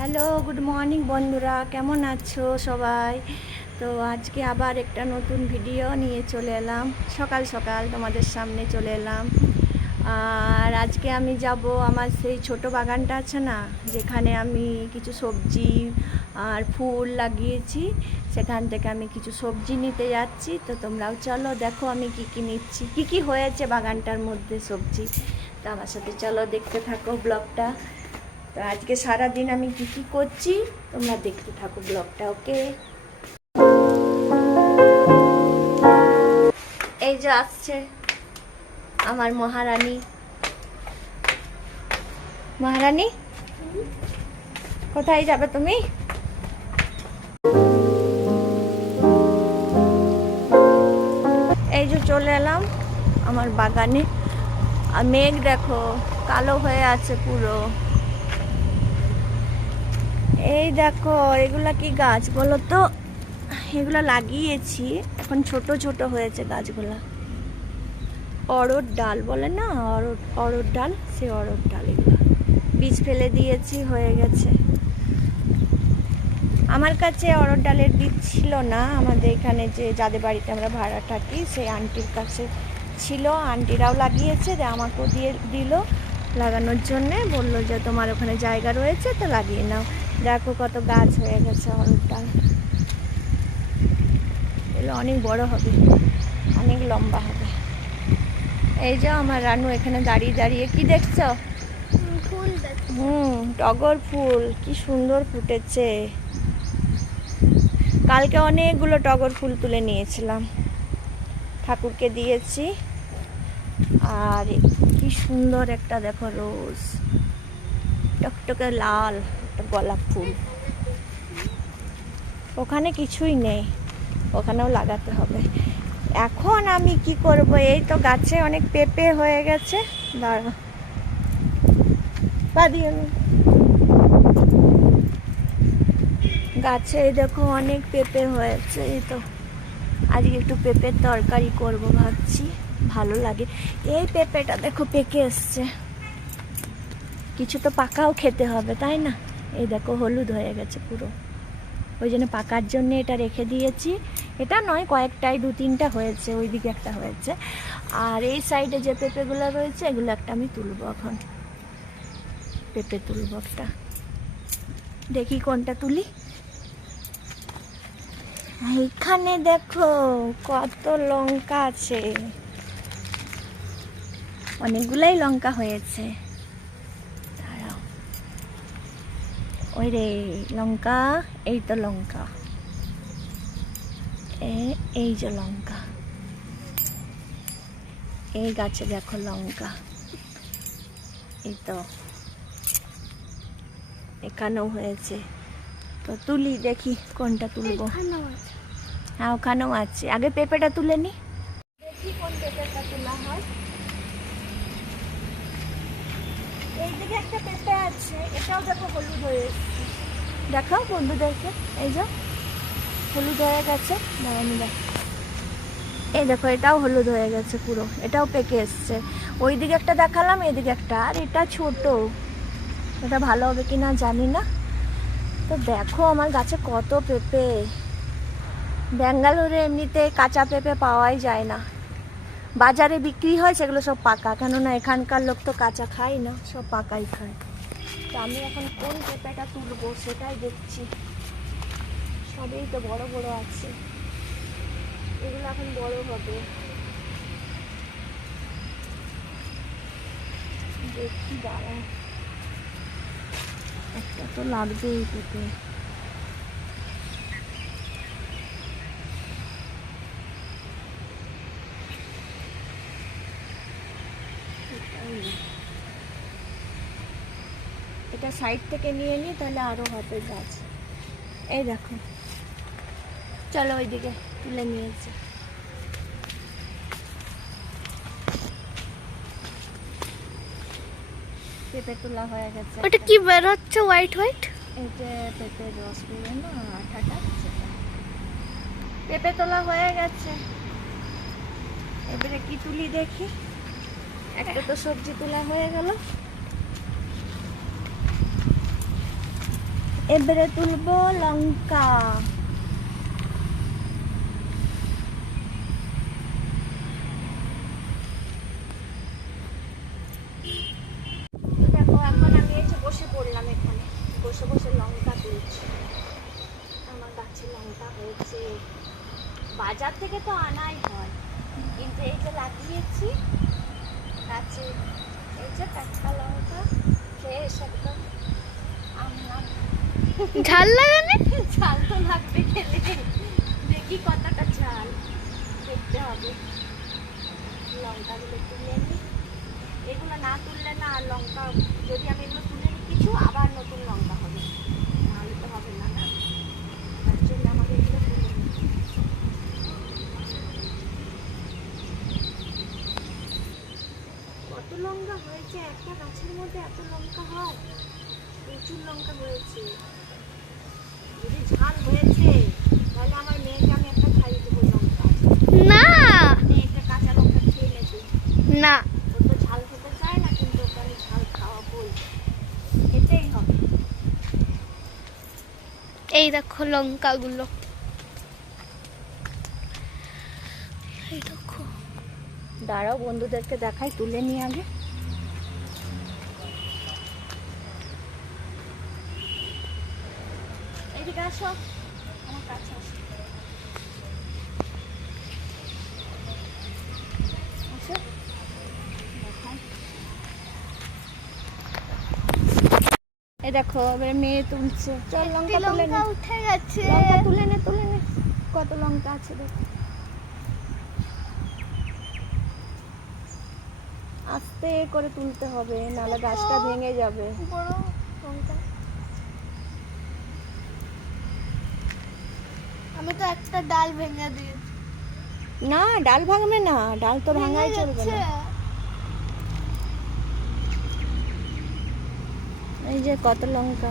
Hello, good morning বন্ধুরা, কেমন আছো সবাই? তো আজকে আবার একটা নতুন ভিডিও নিয়ে চলে এলাম। সকাল সকাল তোমাদের সামনে চলে এলাম। আর আজকে আমি যাব আমার সেই ছোট বাগানটা আছে না, যেখানে আমি কিছু সবজি আর ফুল লাগিয়েছি, সেখান থেকে আমি কিছু সবজি নিতে যাচ্ছি। তো তোমরাও চলো, দেখো আমি কি কি নিচ্ছি, কি কি হয়েছে বাগানটার মধ্যে সবজি। তো আমার সাথে চলো, দেখতে থাকো ব্লগটা। তো আজকে সারা দিন আমি কি কি করছি তোমরা দেখতে থাকো ব্লগটা, ওকে? এই যে আসছে আমার মহারানী। মহারানী, কোথায় যাবে তুমি? এই যে চলে এলাম আমার বাগানে। আর মেঘ দেখো কালো হয়ে আছে পুরো। এই দেখো, এগুলা কি গাছ বলো তো? এগুলো লাগিয়েছি, এখন ছোট ছোট হয়েছে গাছগুলা। অড়হর ডাল বলে না, অড়হর ডাল, সে অড়হর ডাল। এগুলো বীজ ফেলে দিয়েছি, হয়ে গেছে। আমার কাছে অড়হর ডালের বীজ ছিল না, আমাদের এখানে যে যাদের বাড়িতে আমরা ভাড়া থাকি সেই আন্টির কাছে ছিল। আন্টিরাও লাগিয়েছে, আমাকেও দিয়ে দিল লাগানোর জন্যে। বললো যে তোমার ওখানে জায়গা রয়েছে তো লাগিয়ে নাও। দেখো কত গাছ হয়ে গেছে অড়হর ডাল। এগুলো অনেক বড় হবে, অনেক লম্বা হবে। এই যে আমার রানু এখানে দাঁড়িয়ে দাঁড়িয়ে কি দেখছো? ফুল। টগর ফুল কি সুন্দর ফুটেছে। কালকে অনেকগুলো টগর ফুল তুলে নিয়েছিলাম, ঠাকুরকে দিয়েছি। আর কি সুন্দর একটা দেখো রোজ, টকটকে লাল একটা গোলাপ ফুল। ওখানে কিছুই নেই, ওখানেও লাগাতে হবে। এখন আমি কি করব, এই তো গাছে অনেক পেঁপে হয়ে গেছে। দাঁড়া, গাছে এই দেখো অনেক পেঁপে হয়েছে। এই তো আজকে একটু পেঁপের তরকারি করব ভাবছি, ভালো লাগে। এই পেঁপেটা দেখো পেকে এসছে, কিছু তো পাকাও খেতে হবে তাই না? এই দেখো হলুদ হয়ে গেছে পুরো, ওই জন্য পাকার জন্য এটা রেখে দিয়েছি। এটা নয়, কয়েকটাই, 2-3টা হয়েছে, ওইদিকে একটা হয়েছে। আর এই সাইডে যে পেঁপেগুলো রয়েছে এগুলো একটা আমি তুলবো এখন, পেঁপে তুলবো একটা। দেখি কোনটা তুলি। এইখানে দেখো কত লঙ্কা আছে, অনেকগুলাই লঙ্কা হয়েছে। দাঁড়াও, ওই রে লঙ্কা, এই তো লঙ্কা, এই যে লঙ্কা, এই গাছে দেখো লঙ্কা। এই তো এখানেও হয়েছে। তো তুলি, দেখি কোনটা তুলবো। হ্যাঁ ওখানেও আছে, আগে পেঁপেটা তুলে নি, দেখি কোন পেঁপেটা তোলা হয়। এইদিকে একটা পেঁপে আছে, এটাও দেখো হলুদ হয়ে এসছে। দেখাও বন্ধুদেরকে, এই যে হলুদ হয়ে গেছে। দাঁড়ানি দেখ, এই দেখো এটাও হলুদ হয়ে গেছে পুরো, এটাও পেকে এসছে। ওইদিকে একটা দেখালাম, এইদিকে একটা। আর এটা ছোট, এটা ভালো হবে কি না জানি না। তো দেখো আমার গাছে কত পেঁপে। ব্যাঙ্গালোরে এমনিতে কাঁচা পেঁপে পাওয়াই যায় না, বাজারে বিক্রি হয় সেগুলো সব পাকা, কেননা এখানকার লোক তো কাঁচা খায় না, সব পাকাই খায়। তো আমি এখন কোন পেঁপেটা তুলবো সেটাই দেখছি। সবই তো বড় বড় আছে, এগুলো এখন বড় হবে। দেখি দাঁড়া, একটা তো লাগবেই পেঁপে। এটা সাইড থেকে নিয়ে নিই, তাহলে আরো হবে গাছ। এই দেখো, চলো ওইদিকে তুলে নিয়েছি। পেঁপে তোলা হয়ে গেছে। ওটা কি বের হচ্ছে হোয়াইট হোয়াইট? এই যে পেঁপের রস বেরোয় না, আঠাটা, পেঁপে তোলা হয়ে গেছে। এবারে কি তুলি দেখি। একটা তো সবজি তোলা হয়ে গেল। এবারে তুলবো লঙ্কা। দেখো এখন আমি এই যে বসে পড়লাম, এখানে বসে বসে লঙ্কা তুলছি। আমার গাছে লঙ্কা হয়েছে, বাজার থেকে তো আনাই হয়, কিন্তু এই যে লাগিয়েছি গাছে, এই যে টাটকা লঙ্কা, ফ্রেশ একদম। ঝাল লাগে না? ঝাল তো লাগবে খেলে, দেখি কতটা ঝাল দেখতে হবে। লঙ্কাগুলো তুলে নিই, এগুলো না তুললে না, আর লঙ্কা যদি আমি এগুলো তুলে নিই কিছু আবার নতুন লঙ্কা হবে, নাহলে তো হবে না, না তার জন্য আমাকে এগুলো তুলে নিই। কত লঙ্কা হয়েছে একটা গাছের মধ্যে, এত লঙ্কা হয়, প্রচুর লঙ্কা হয়েছে। যদি ঝাল হয়েছে তাহলে আমার মেয়েকে আমি একটা খাইয়ে দেবো লঙ্কা। না একটা কাঁচা লঙ্কা খেয়ে নেবে, না, ও তো ঝাল খেতে চায় না, কিন্তু ওকে আমি ঝাল খাওয়াবোই, খেতেই হবে। এই দেখো লঙ্কাগুলো, এই দেখো। দাঁড়াও বন্ধুদেরকে দেখাই, তুলে নিয়ে আগে। এদিকে আসো, আমার কাছে আসো, আসো দেখাই। এই দেখো এবার মেয়ে তুলছে, চল লঙ্কা তুলে নে, লঙ্কা উঠে গেছে। লঙ্কা তুলে নে, তুলে নে, কত লঙ্কা আছে দেখ। আস্তে করে তুলতে হবে, নাহলে গাছটা ভেঙে যাবে। বড় লঙ্কা। আমি তো একটা ডাল ভেঙে দিয়েছি। না ডাল ভাঙবে না, ডাল তো ভাঙাই চলবে না। এই যে কত লঙ্কা,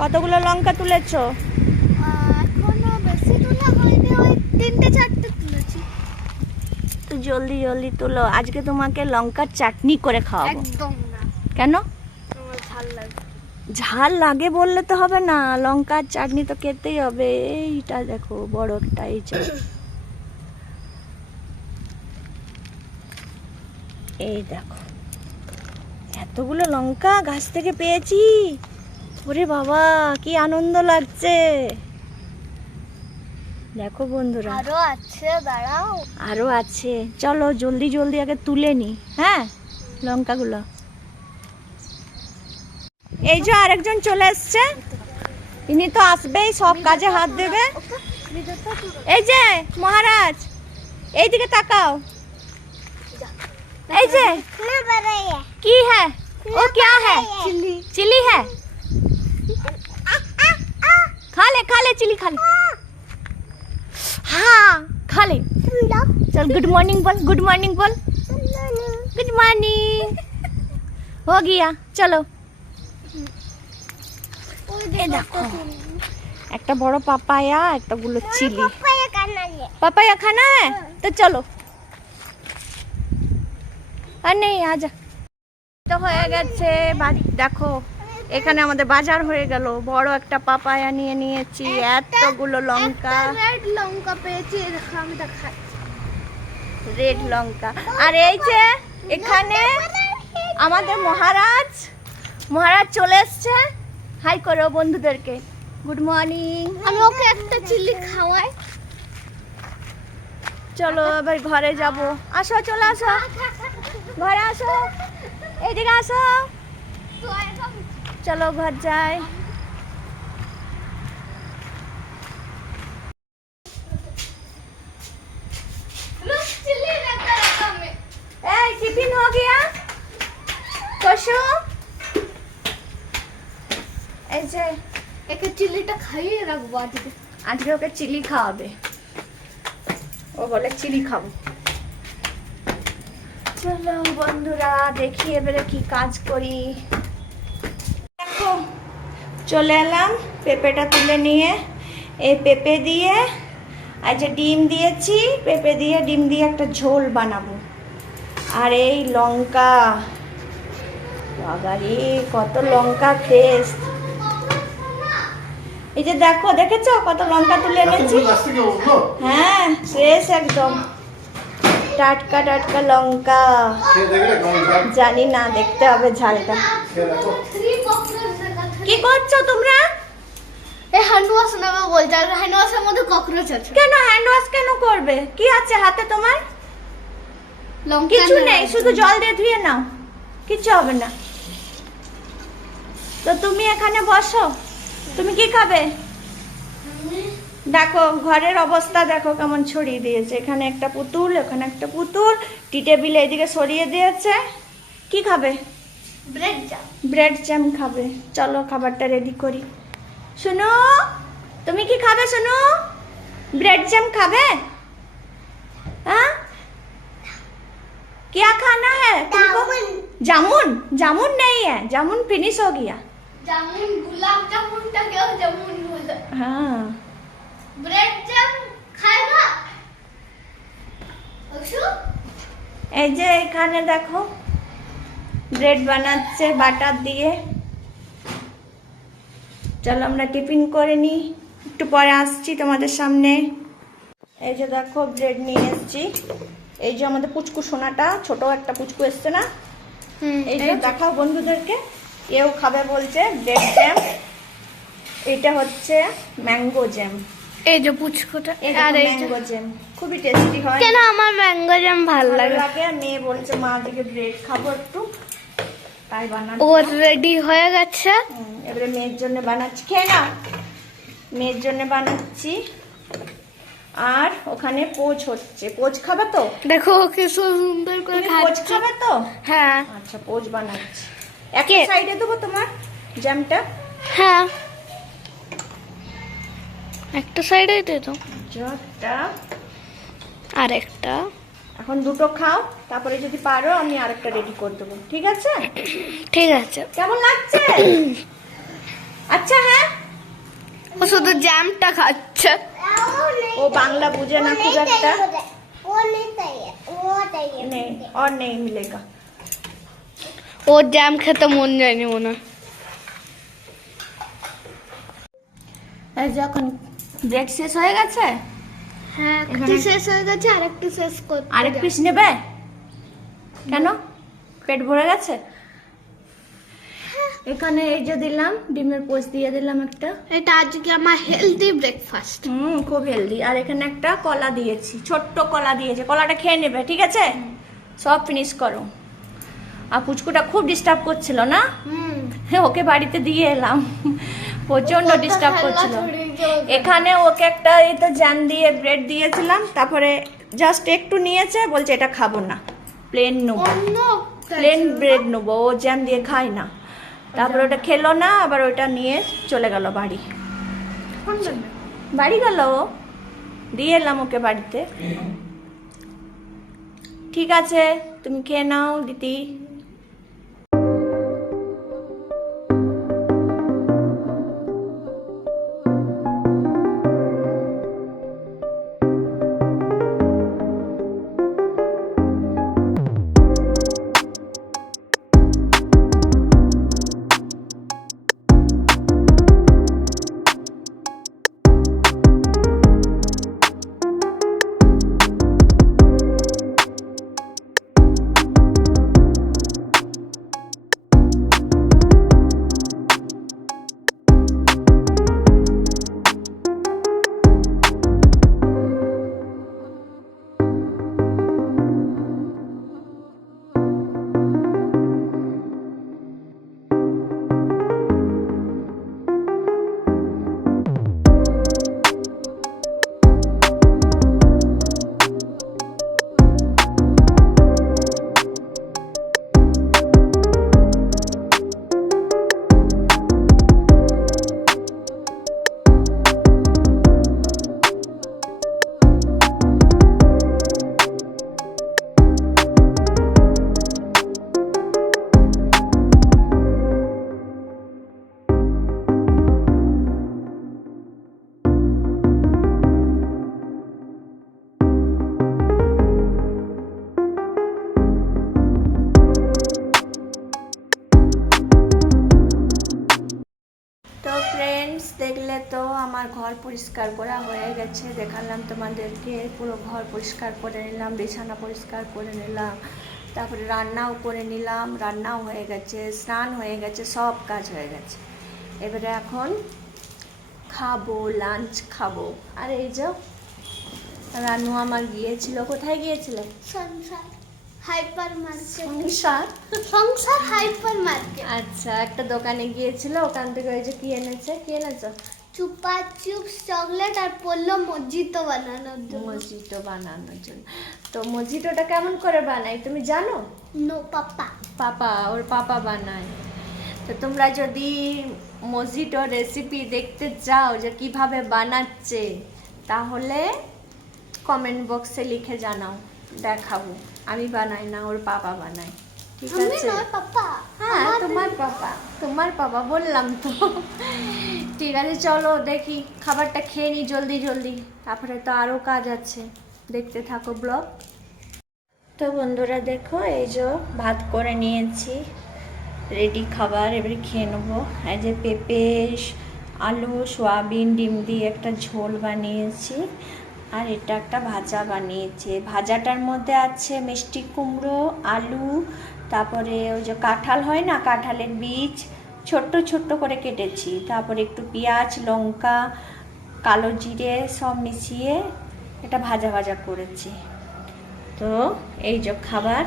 কতগুলো লঙ্কা তুলেছো? এখনো বেশি তোলা হয়নি, ওই 3-4টে তুলেছি। তো জলদি জলদি তুলো, আজকে তোমাকে লঙ্কার চাটনি করে খাওয়াবো। একদম না, কেন? আমার ঝাল লাগে। ঝাল লাগে বললে তো হবে না, লঙ্কার চাটনি তো খেতেই হবে। এইটা দেখো বড় একটা, এই যে এই দেখো এতগুলো লঙ্কা গাছ থেকে পেয়েছি, ওরে বাবা কি আনন্দ লাগছে। দেখো বন্ধুরা আরো আছে, দাঁড়াও। আরো আছে, চলো জলদি জলদি আগে তুলে নি। হ্যাঁ লঙ্কাগুলো, এই যে আরেকজন চলে এসছে, ইনি তো আসবেই, সব কাজে হাত দেবে। এই যে মহারাজ, এইদিকে তাকাও, এই যে কি হ্যাঁ, ও क्या है? चिली है, खा ले चिली खा ले, हाँ खा ले। चल गुड मॉर्निंग बोल, गुड मॉर्निंग बोल, गुड मॉर्निंग। हो गया चलो। এই দেখো একটা বড় পাপায়া, একটা গুলো চিলি। পাপায়া খানা है तो चलो। আর নেই আজা তো হয়ে গেছে। দেখো এখানে আমাদের বাজার হয়ে গেল, বড় একটা পাপায়া নিয়ে নিয়েছি, এতগুলো লঙ্কা, রেড লঙ্কা পেয়েছি, দেখো আমি দেখাই। রেড লঙ্কা। আর এই যে এখানে আমাদের মহারাজ চলে এসছে, হাই করো বন্ধুদেরকে, গুড মর্নিং। আমি ওকে একটা চিলি খাওয়াই। চলো এবার ঘরে যাব, আসো চলে আসো, ঘরে আসো, এইদিকে আসো, চলো ঘর যাই। এই টিফিন हो गया কসু? এই যে একে চিলিটা খাইয়ে রাখবো আজকে। আজকে ওকে চিলি খাওয়াবে, ও বলে চিলি খাবো। চলো বন্ধুরা দেখি এবারে কি কাজ করি। দেখো চলে এলাম পেঁপেটা তুলে নিয়ে, এই পেঁপে দিয়ে আর যে ডিম দিয়েছি, পেঁপে দিয়ে ডিম দিয়ে একটা ঝোল বানাবো। আর এই লঙ্কা বাবারে কত লঙ্কা ফ্রেশ। এই যে দেখো, দেখেছো কত লঙ্কা তুলে এনেছি। হ্যাঁ ফ্রেশ একদম, টাটকা টাটকা লঙ্কা। জানি না, দেখতে হবে ঝালটা। কি করছো তোমরা? এই হ্যান্ড ওয়াশ নেবে বলছে, আর হ্যান্ড ওয়াশের মধ্যে ককরোচ আছে। কেন হ্যান্ড ওয়াশ কেন করবে? কি আছে হাতে তোমার? লঙ্কা কিছু নেই, শুধু জল দিয়ে ধুয়ে নাও, কিছু হবে না। তো তুমি এখানে বসো, তুমি কি খাবে? দেখো ঘরের অবস্থা দেখো কেমন ছড়িয়ে দিয়েছে। এখানে একটা পুতুল, ওখানে একটা পুতুল, টি টেবিল এইদিকে সরিয়ে দিয়েছে। কি খাবে? ব্রেড জাম। ব্রেড জ্যাম খাবে। চলো খাবারটা রেডি করি। শোনো, তুমি কি খাবে? শোনো, ब्रेड जैम खावे? हाँ? क्या खाना है तुमको? जामुन। जामुन नहीं है, जामुन फिनिश हो गया। जामुन गुलाब जामुन का क्या जामुन बोला? हाँ ब्रेड जैम खाएगा? अक्षु? এই যে এখানে দেখো ব্রেড বানাচ্ছে বাটার দিয়ে। চলো আমরা টিফিন করে নিই, একটু পরে আসছি তোমাদের সামনে। এই যে দেখো ব্রেড নিয়ে এসেছি। এই যে আমাদের পুচকু সোনাটা, ছোট একটা পুচকু এসছে না, এই যে দেখাও বন্ধুদেরকে। এও খাবে বলছে ব্রেড জ্যাম। এটা হচ্ছে ম্যাঙ্গো জ্যাম। এই যে পুচকুটা আর এই ম্যাঙ্গো জ্যাম খুবই টেস্টি হয়। কেন আমার ম্যাঙ্গো জ্যাম ভালো লাগে। আর মেয়ে বলছে মা দিকে ব্রেড খাবো একটু, তাই বানাচ্ছি। ও রেডি হয়ে গেছে। এবারে মেয়ের জন্য বানাচ্ছি, খেয়ে না, মেয়ের জন্য বানাচ্ছি। আর ওখানে পোচ হচ্ছে, পোচ খাবে তো? দেখো কি সুন্দর করে পোচ খাচ্ছে। খাবে তো? হ্যাঁ আচ্ছা পোচ বানাচ্ছি। একটা সাইডে দেবো তোমার জ্যামটা। হ্যাঁ একটা সাইডে দে তো, জটটা আর একটা। এখন দুটো খাও, তারপরে যদি পারো আমি আরেকটা রেডি করে দেবো, ঠিক আছে? ঠিক আছে। কেমন লাগছে? আচ্ছা হ্যাঁ, ও শুধু জ্যামটা খাচ্ছে। ও বাংলা বুঝে না খুব একটা। নেই और नहीं मिलेगा। ও জ্যাম খেতে মন যায়নি মনে হয়। এই যখন ব্রেড শেষ হয়ে গেছে, হ্যাঁ একটু শেষ হয়ে গেছে, আর একটু শেষ করতে আরেক পিস নেবে? কেন, পেট ভরে গেছে? এখানে এই যে দিলাম ডিমের পোচ দিয়ে দিলাম একটা। এটা আজকে আমার হেলদি ব্রেকফাস্ট। খুব হেলদি। আর এখানে একটা কলা দিয়েছি, ছোট্ট কলা দিয়েছে, কলাটা খেয়ে নেবে, ঠিক আছে? সব ফিনিশ করো। আর পুচকুটা খুব ডিস্টার্ব করছিল না, ওকে বাড়িতে দিয়ে এলাম, প্রচন্ড ডিস্টার্ব করছিল। এখানে ওকে একটা এই তো জ্যাম দিয়ে ব্রেড দিয়েছিলাম, তারপরে জাস্ট একটু নিয়েছে, বলছে এটা খাবো না, প্লেন নেবো, প্লেন ব্রেড নেবো, ও জ্যাম দিয়ে খায় না। তারপরে ওটা খেলো না, আবার ওটা নিয়ে চলে গেল বাড়ি। বাড়ি গেল, দিয়ে এলাম ওকে বাড়িতে। ঠিক আছে তুমি খেয়ে নাও দিদি। দেখলে তো আমার ঘর পরিষ্কার করা হয়ে গেছে, দেখালাম তোমাদেরকে। পুরো ঘর পরিষ্কার করে নিলাম, বিছানা পরিষ্কার করে নিলাম, তারপরে রান্নাও করে নিলাম, রান্নাও হয়ে গেছে, স্নান হয়ে গেছে, সব কাজ হয়ে গেছে। এবারে এখন খাবো, লাঞ্চ খাবো। আর এই যে রানু আমার গিয়েছিল, কোথায় গিয়েছিল? সংসার হাইপার মার্কেট। সংসার সংসার হাইপার মার্কেট। আচ্ছা, একটা দোকানে গিয়েছিল, ওখান থেকে ওই যে কি এনেছে, কি এনেছো? চুপা চুপস চকলেট আর পড়লো মজিতো বানানোর জন্য। মজিটো বানানোর জন্য। তো মজিটোটা কেমন করে বানাই তুমি জানো? No papa. ওর পাপা বানায়। তো তোমরা যদি মজিটো রেসিপি দেখতে চাও যে কিভাবে বানাচ্ছে, তাহলে কমেন্ট বক্সে লিখে জানাও, দেখাবো। আমি বানাই না, ওর পাপা বানায়। ঠিক আমি আছে? নয় পাপা। হ্যাঁ, তোমার পাপা বললাম তো। ঠিক আছে, চলো দেখি, খাবারটা খেয়ে নি জলদি জলদি, তারপরে তো আরও কাজ আছে। দেখতে থাকো ব্লগ। তো বন্ধুরা দেখো, এই যে ভাত করে নিয়েছি, রেডি খাবার, এবারে খেয়ে নেবো। এই যে পেঁপে, আলু, সয়াবিন, ডিম দিয়ে একটা ঝোল বানিয়েছি, আর এটা একটা ভাজা বানিয়েছি। ভাজাটার মধ্যে আছে মিষ্টি কুমড়ো, আলু, তারপরে ওই যে কাঁঠাল হয় না, কাঁঠালের বীজ ছোট্ট ছোট্ট করে কেটেছি, তারপরে একটু পেঁয়াজ, লঙ্কা, কালো জিরে সব মিশিয়ে এটা ভাজা ভাজা করেছি। তো এই যে খাবার,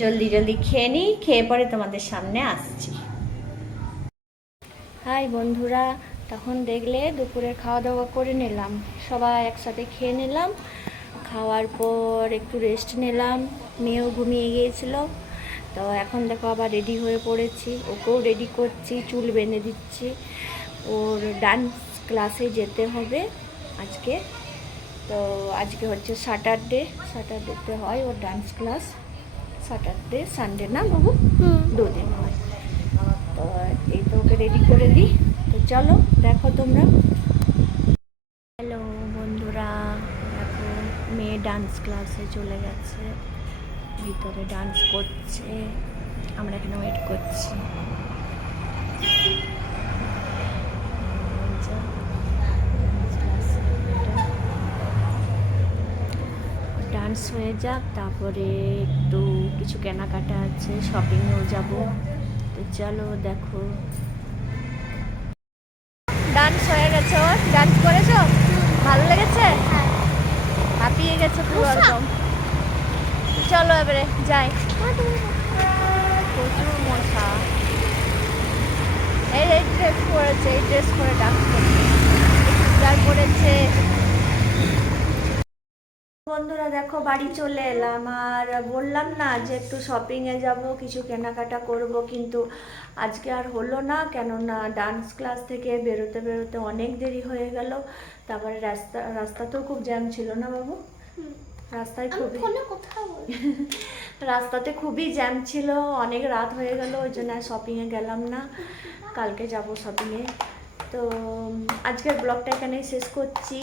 জলদি জলদি খেয়ে নিই, খেয়ে পরে তোমাদের সামনে আসছি। হাই বন্ধুরা, তখন দেখলে দুপুরের খাওয়া দাওয়া করে নিলাম, সবাই একসাথে খেয়ে নিলাম। খাওয়ার পর একটু রেস্ট নিলাম, মেয়েও ঘুমিয়ে গিয়েছিল। তো এখন দেখো আবার রেডি হয়ে পড়েছি, ওকেও রেডি করছি, চুল বেঁধে দিচ্ছি। ওর ডান্স ক্লাসে যেতে হবে আজকে। তো আজকে হচ্ছে স্যাটারডেতে হয় ওর ডান্স ক্লাস। স্যাটারডে সানডে না বাবু, দুদিন হয়। তো এই তো ওকে রেডি করে দিই। তো চলো দেখো তোমরা। হ্যালো বন্ধুরা, দেখো মেয়ে ডান্স ক্লাসে চলে গেছে, ভিতরে ডান্স করছে, আমরা এখানে ওয়েট করছি। ডান্স হয়ে যাক, তারপরে একটু কিছু কেনাকাটা আছে, শপিংয়েও যাব। তো চলো দেখো। ডান্স হয়ে গেছে, ওর ডান্স করেছো, ভালো লেগেছে, হাঁপিয়ে গেছে পুরো একদম। চলো এবারে যাই। প্রচুর মশা। এই ড্রেস পরেছে, এই ড্রেস পরে ডান্স করছে, চুড়িদার পরেছে। বন্ধুরা দেখো, বাড়ি চলে এলাম, আর বললাম না যে একটু শপিংয়ে যাব, কিছু কেনাকাটা করব, কিন্তু আজকে আর হলো না, কেননা ডান্স ক্লাস থেকে বেরোতে বেরোতে অনেক দেরি হয়ে গেল। তারপরে রাস্তাতেও খুব জ্যাম ছিল না বাবু, রাস্তাতে খুবই জ্যাম ছিল, অনেক রাত হয়ে গেল, ওই জন্য শপিংয়ে গেলাম না, কালকে যাব শপিংয়ে। তো আজকের ব্লগটা এখানেই শেষ করছি।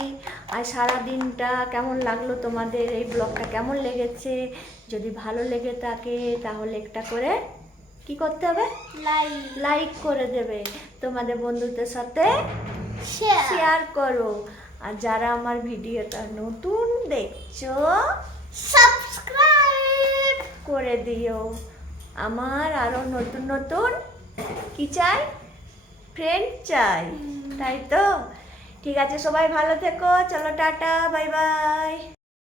আর সারা দিনটা কেমন লাগলো তোমাদের, এই ব্লগটা কেমন লেগেছে, যদি ভালো লেগে থাকে তাহলে একটা করে কি করতে হবে, লাইক করে দেবে, তোমাদের বন্ধুদের সাথে শেয়ার করো। আর যারা আমার ভিডিওটা নতুন দেখছো, সাবস্ক্রাইব করে দিও। আমার আরো নতুন নতুন কি চাই, ফ্রেন্ড চাই, তাই তো? ঠিক আছে, সবাই ভালো থেকো, চলো টাটা, বাই বাই।